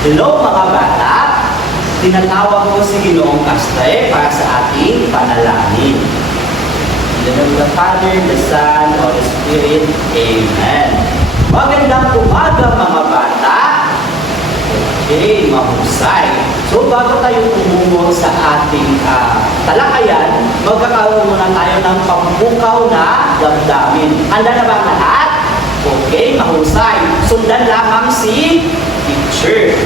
Hello mga bata, tinatawag ko si Ginoong Castre para sa ating panalangin. In the name of the Father, the Son, and the Spirit, Amen. Magandang umaga mga bata. Okay, mahusay. So bago tayo tumungo sa ating talakayan, magkakaroon muna tayo ng pambukaw na damdamin. Handa na ba ang lahat? Okay, mahusay. Sundan lamang si teacher.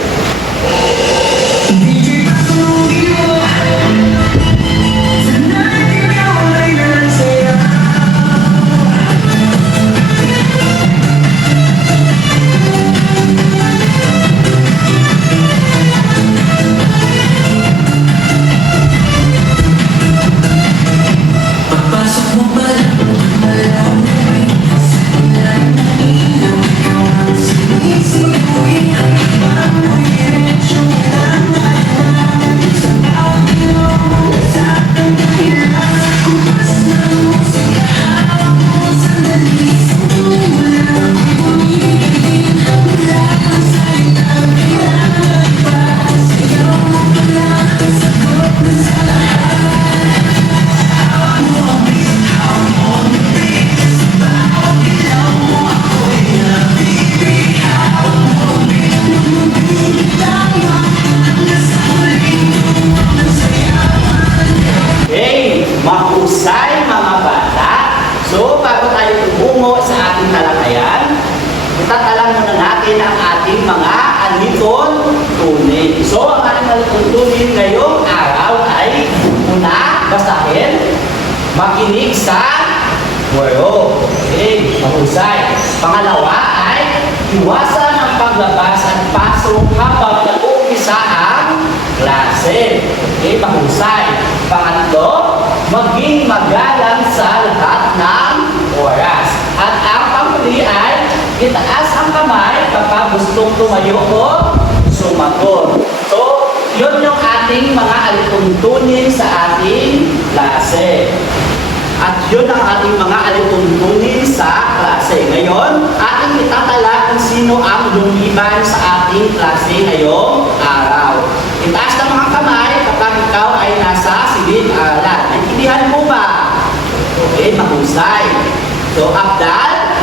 Mahusay mga bata. So, bago tayo tumungo sa ating talakayan, itatalang muna natin ang ating mga alituntunin. So, ang ating alituntunin ngayong araw ay una, basahin, makinig sa waro. Okay, mahusay. Pangalawa ay iwasan ang paglabas at pasok habang nag-uumpisa ang klase. Okay, mahusay. Pangatlo, maging magalang sa lahat ng oras. At ang panghuli ay itaas ang kamay kapag gustong tumayo o sumagot. So, yun yung ating mga alituntunin sa ating klase. At yun ang ating mga alituntunin sa klase. Ngayon, ating itatala kung sino ang lumiban sa ating klase ngayong araw. Itaas ng mga kamay kapag ikaw ay nasa silid-aralan. Naintindihan mo ba? Okay, mahusay. So, Abdal?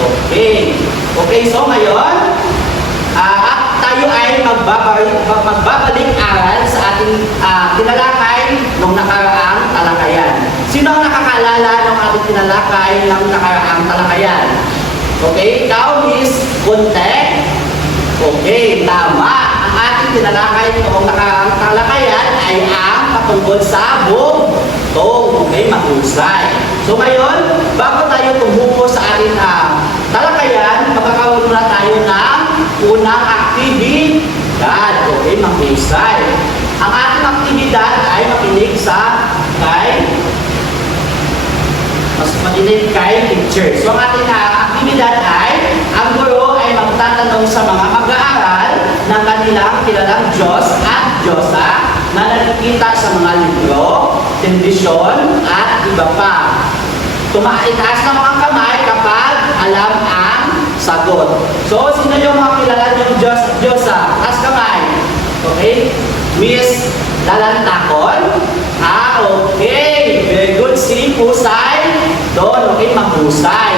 Okay. Okay, so ngayon, tayo ay magbabalik-aral sa ating tinalakay ng nakaraang talakayan. Sino ang nakakaalala ng ating tinalakay ng nakaraang talakayan? Okay, ikaw, Miss Contek? Okay, tama. Ang ating tinalakay noong nakaraang talakayan ay ang patungkol sa bugtong. Okay, mahusay. So ngayon, bago tayo tumungo sa ating talakayan, magkakaroon muna tayo ng unang aktibidad. Okay, mahusay. Ang ating aktibidad ay makinig sa kay teacher. So ang ating aktibidad ay, ang guro ay magtatanong sa mga mag-aaral ng kanilang kilalang Diyos at Diyosa na nakikita sa mga libro, telebisyon, at iba pa. Itaas ng mga kamay kapag alam ang sagot. So, sino yung mga kilala yung Diyos at Diyosa? Taas kamay. Okay? Miss Lalantakon? Okay. Very good. Si Pusay? Doon. Okay, mahusay.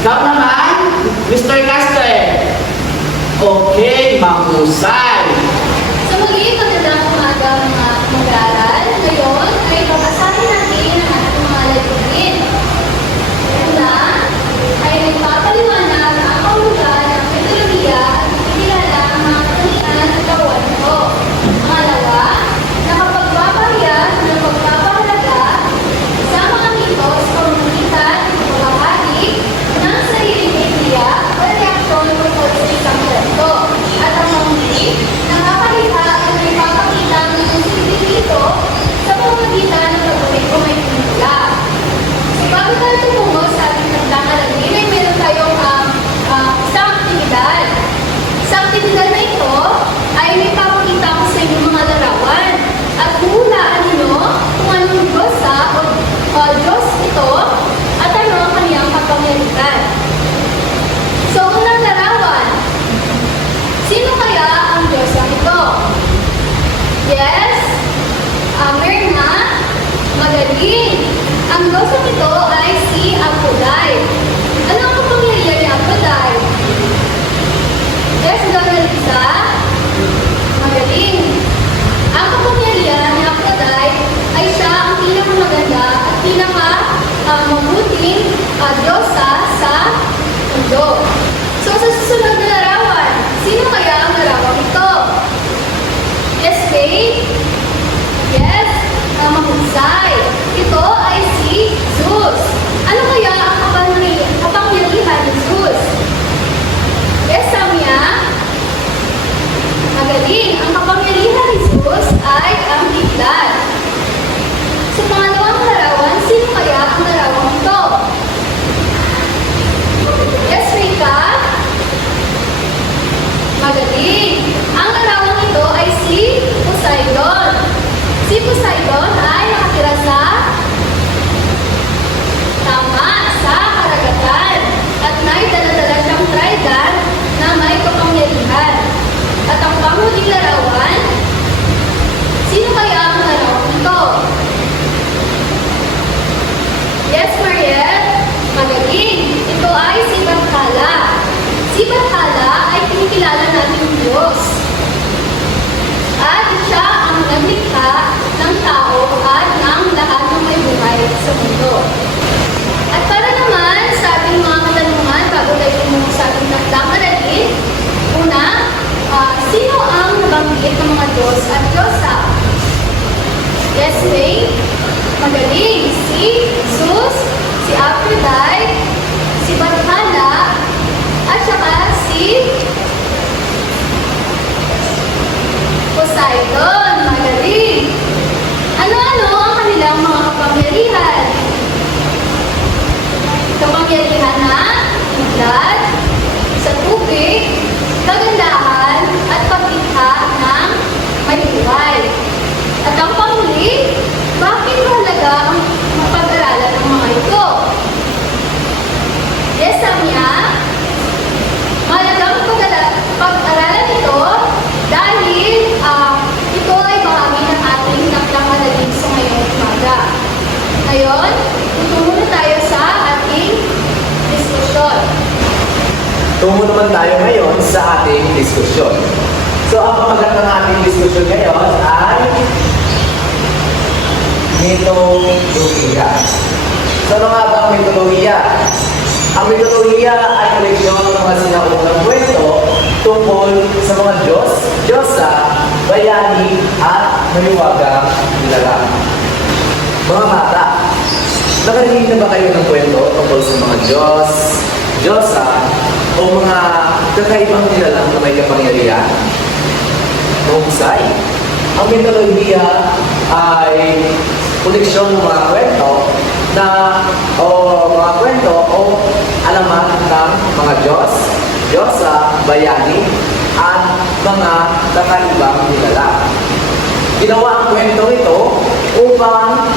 Ikaw naman, Mr. Castre? Okay, mahusay. So muli, magandang umaga mga mag-aaral. Ngayon ay babasahin natin ang ating mga layunin. Una ay nagpapaliwanag ang kahulugan ng metodolohiya at ikilala ang mga katangian at gawain ito. Pangalawa, nakapagpapahayag ng pagpapahalaga sa mga mitos, pamamagitan, paghahati ng sariling ideya o reaksyon tungkol sa isang kwento. At ang panghuli, mabuting diyosa sa mundo. So sa susunod na larawan, sino kaya ang larawang ito? Yes, Faith? Yes, mahusay. Ito ay si Zeus. Ano kaya ang kapangyarihan ni Zeus? Yes, Samia? Magaling. Ang kapangyarihan ni Zeus ay ang biglan. Sa pangalawang larawan, sino kaya ang larawang ito? Yes, Rika? Magaling. Ang larawang ito ay si Poseidon. Si Poseidon ay nakatira sa karagatan at may dala-dala siyang trident na may kapangyarihan. At ang panghuling larawan, sino kaya ang larawang ito? Yes, Mariette? Magaling. Ito ay si Bathala. Si Bathala ay kinikilala nating Diyos. At siya ang naglikha ng tao at ng lahat ng may buhay sa mundo. At para naman sa ating mga katanungan, bago tayo tumungo sa ating nagdamaralin, una, sino ang nabanggit ng mga Diyos at Diyosa? Yes, Faith? Magaling. Si Zeus, si Aphrodite, si Bathala, at saka si Poseidon. Magaling. Ano-ano ang kanilang mga kapangyarihan? Kapangyarihan na ugat, sa tubig, kagandahan, at paglikha ng may buhay. At ang panghuli, bakit mahalaga ang mapag-aralan ng mga ito? Yes, Samia? Mahalagang pag-aralan ito dahil ito ay bahagi ng ating nagkamalagin sa ngayong umaga. Ngayon, tutungo na tayo sa ating diskusyon. Tungo naman tayo ngayon sa ating diskusyon. So, ang pamagat ng ating diskusyon ngayon ay mitolohiya. So, ano nga ba ang mitolohiya? Ang mitolohiya ay koleksyon ng mga sinaunang kwento tungkol sa mga Diyos, Diyosa, bayani, at mayuwagang nilalang. Mga bata, nakarinig na ba kayo ng kwento tungkol sa mga Diyos, Diyosa, o mga kakaibang nilalang na may kapangyarihan? Mahusay. Ang mitolohiya ay koleksyon ng mga kwento o alamat ng mga Diyos, Diyosa, bayani, at mga kakaibang nilalang. Ginawa ang kwento ito upang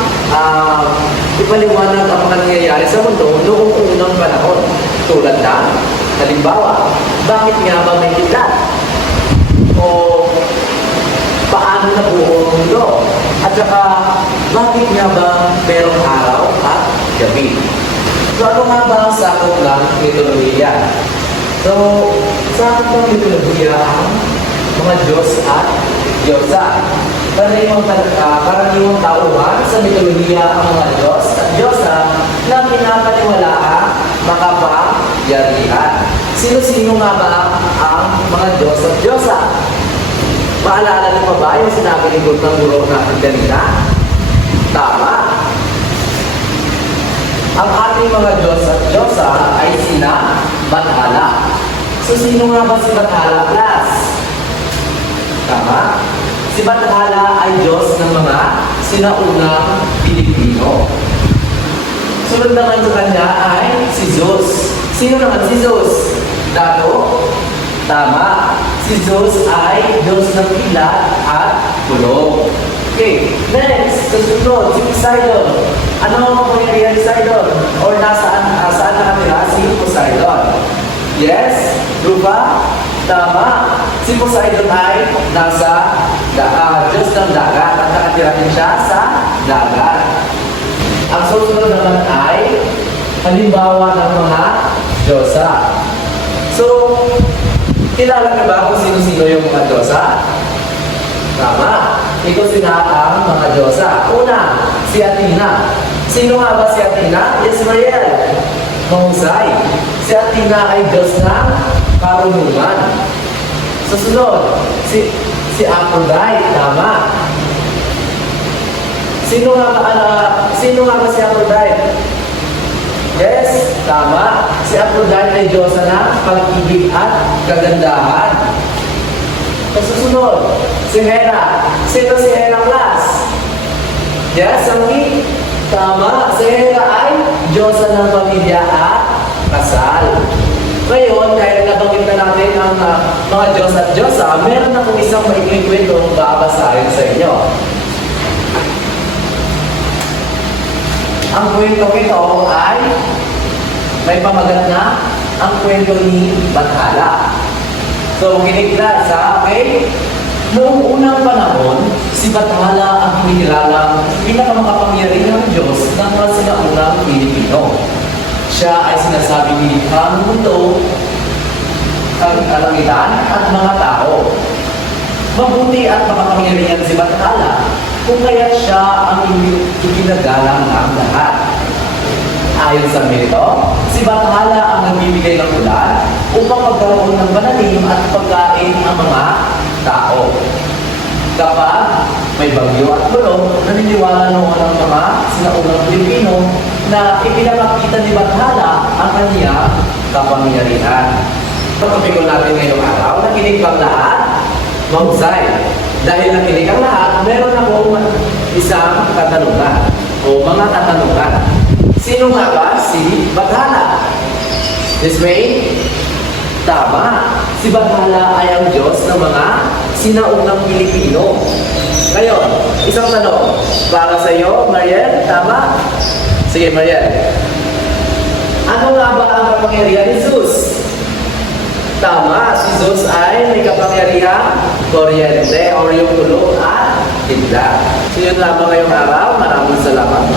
ipaliwanag ang mga nangyayari sa mundo noong unang panahon. Tulad ng, halimbawa, bakit nga ba may kidlat? O paano nabuo ang mundo? At saka, bakit nga ba merong araw at gabi? So ano nga ba ang sakop ng mitolohiya? So, sakop ng mitolohiya ang mga Diyos at Diyosa. Karaniwang tauhan sa mitolohiya ang mga Diyos at Diyosa na pinapaniwalaang makapangyarihan. Sino-sino nga ba ang mga Diyos at Diyosa? Maalala niyo pa ba yung sinabi ni Guro natin kanina? Tama. Ang ating mga Diyos at Diyosa ay sina Bathala. So, sino nga ba si Bathala, class? Tama. Si Bathala ay Diyos ng mga sinaunang Pilipino. Sunod naman sa kanya ay si Zeus. Sino naman si Zeus? Dato? Tama. Si Zeus ay Diyos ng kilat at kulog. Okay, next, susunod, si Poseidon. Ano ang kapangyarihan ni Poseidon? Or saan nakatira si Poseidon? Yes, Rupa? Tama. Si Poseidon ay nasa Diyos ng dagat at nakatira din siya sa dagat. Ang susunod naman ay halimbawa ng mga Diyosa. So, kilala niyo ba kung sino-sino yung mga Diyosa? Tama. Ito sila ang mga Diyosa. Una, si Athena. Sino nga ba si Athena? Yes, Mariel. Mahusay. Si Athena ay Diyos ng karunungan. Susunod, si Aphrodite. Tama. Sino nga ba si Aphrodite? Yes, tama. Si Aphrodite ay Diyosa ng pag-ibig at kagandahan. Susunod, si Hera. Sino si Hera, class? Yes, Anggi? Tama. Si Hera ay Diyosa ng pamilya at kasal. Ngayon, dahil nabanggit na natin ang mga Diyos at Diyosa, meron akong isang maikling kwentong babasahin sa inyo. Ang kwentong ito ay may pamagat na ang kwento ni Bathala. So, kinikla sa akin, noong unang panahon, si Bathala ang kinilalang pinakamakapangyarihang Diyos ng mga sinaunang Pilipino. Siya ay sinasabing nilikha ng mundo, kalangitan at mga tao. Mabuti at makapangyarihan si Bathala, kung kaya siya ang ikinagalang ng lahat. Ayon sa mito, si Bathala ang nagbibigay ng ulan upang magkaroon ng manalim at pagkain ang mga tao. Kapag may bagyo at bulong, naniniwala noon ang mga sinaunang Pilipino na ipinapakita ni Bathala ang kanyang kapangyarihan. Pagpapikon natin ngayong araw, nakinig bang lahat? Mahusay. Dahil nakinig ang lahat, meron akong isang katanungan o mga katanungan. Sino nga ba si Bathala? This way? Tama. Si Bathala ay ang Diyos ng mga sinaunang Pilipino. Ngayon, isang tanong. Para sa iyo, Mariel, tama? Sige, Mariel. Ano nga ba ang kapangyarihan ni Zeus? Tama, si Zeus ay may kapangyarihan kuryente o yung tulo at tigla. So yun lamang ngayong araw. Maraming salamat.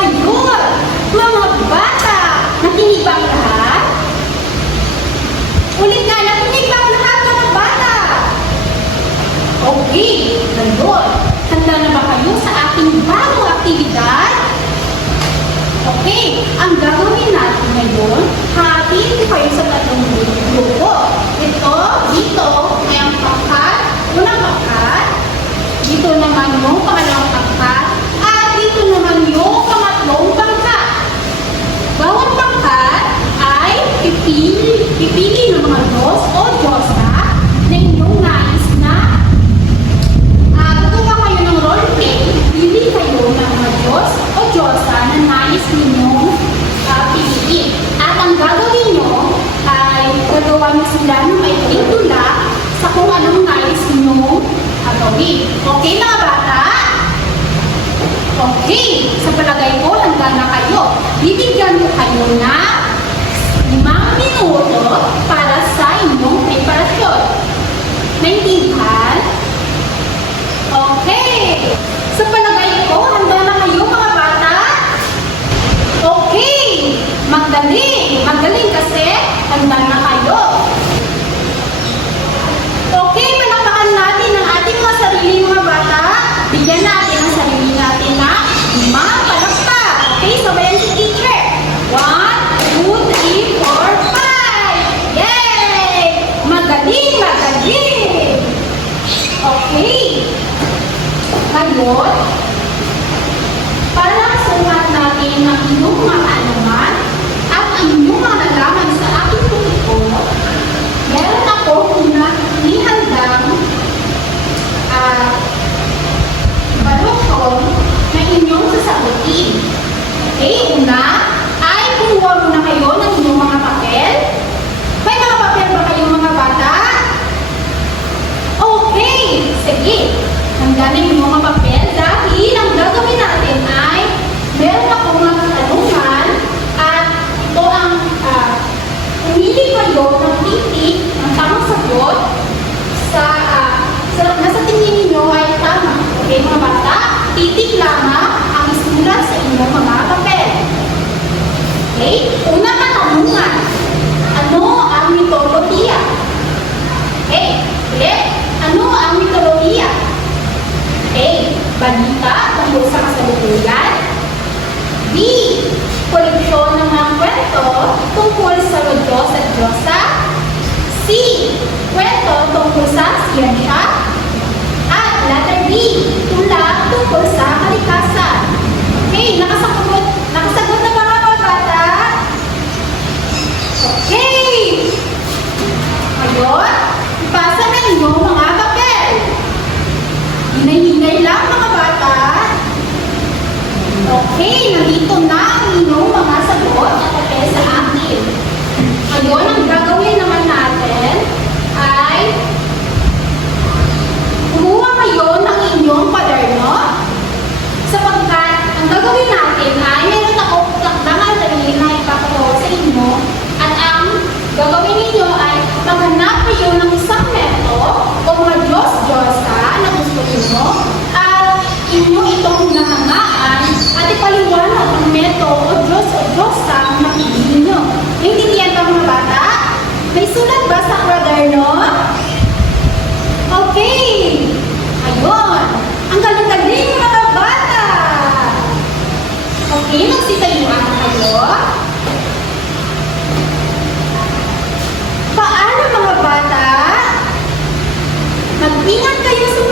Ayun! Mga bata! Nakinig ba ang lahat? Ulit na, nakinig ba ang lahat, mga bata? Okay, ganun. Handa na ba kayo sa ating bagong aktibidad? Okay, ang gagawin natin ngayon, hatiin ko kayo sa tatlong grupo. Ito, dito, may ang pangkat, unang pangkat, dito naman yung pangalawang pangkat, at dito naman yung pangatlong pangkat. Bawat pangkat ay pipili ng mga Diyos o Diyosa na inyong nais na gagawa kayo ng role play. Pili kayo ng mga Diyos o Diyosa na nais ninyong piliin. At ang gagawin nyo ay gagawa nyo sila ng maikling tula sa kung anong nais ninyong gawin. Okay mga bata? Okay, sa palagay ko, handa na kayo. Bibigyan ko kayo na 5 minuto para sa inyong preparasyon. Naintindihan? Okay. Sa palagay ko, handa na kayo mga bata? Okay. Magaling. Magaling kasi handa na kayo. Okay, palakpakan natin ang ating mga sarili mga bata. Bigyan natin ang sarili natin na 5 palakpak. Okay, sabayan si teacher. 1, 2, 3, 4, 5. Yay! Magaling, magaling. Okay. Ngayon, para sumat natin ang inyong mga alaman at ang inyong mga nalaman sa aking tupiko, meron ako inihandang balokon na inyong sasagutin. Okay, una ay kumuha muna kayo ng inyong mga papel. May mga papel ba kayong mga bata? Okay, sige. Handa na yung mga papel dahil ang gagawin natin ay meron akong mga katanungan at ito ang pumili kayo ng titik ng tamang sagot sa nasa tingin ninyo ay tama. Okay mga bata, titik lamang ang isulat sa inyong mga papel. Okay? Unang katanungan, ano ang mitolohiya? Okay, ulit, ano ang mitolohiya? A. Balita tungkol sa kasalukuyan. B. B. Koleksyon ng mga kwento tungkol sa Diyos at Diyosa. C. Kwento tungkol sa siyensya. At letter B. Tula tungkol sa kalikasan. Okay, nakasagot na ba mga bata? Okay! Ngayon, ipasa na inyong mga papel. Hinay-hinay lang mga bata. Okay, nandito na ang inyong mga sagot at papel sa akin. Ngayon, ang gagawin naman natin ay kumuha kayo ng inyong kwaderno sapagkat ang gagawin natin ay meron ako takdangan dali na ipapagawa sa inyo at ang gagawin ninyo ay maghanap kayo ng isang meto o mga Diyos-Diyosa na gusto ninyo at inyo itong hinahangaan at ipaliwanag ang meto o Diyos o Diyosa na pinili ninyo. Naintindihan ba mga bata? May sulat ba sa kwaderno? Okay! Ayun! Ang galing-galing mga bata! Okay, magsitayuan na kayo. Paano mga bata? Mag-ingat kayo sa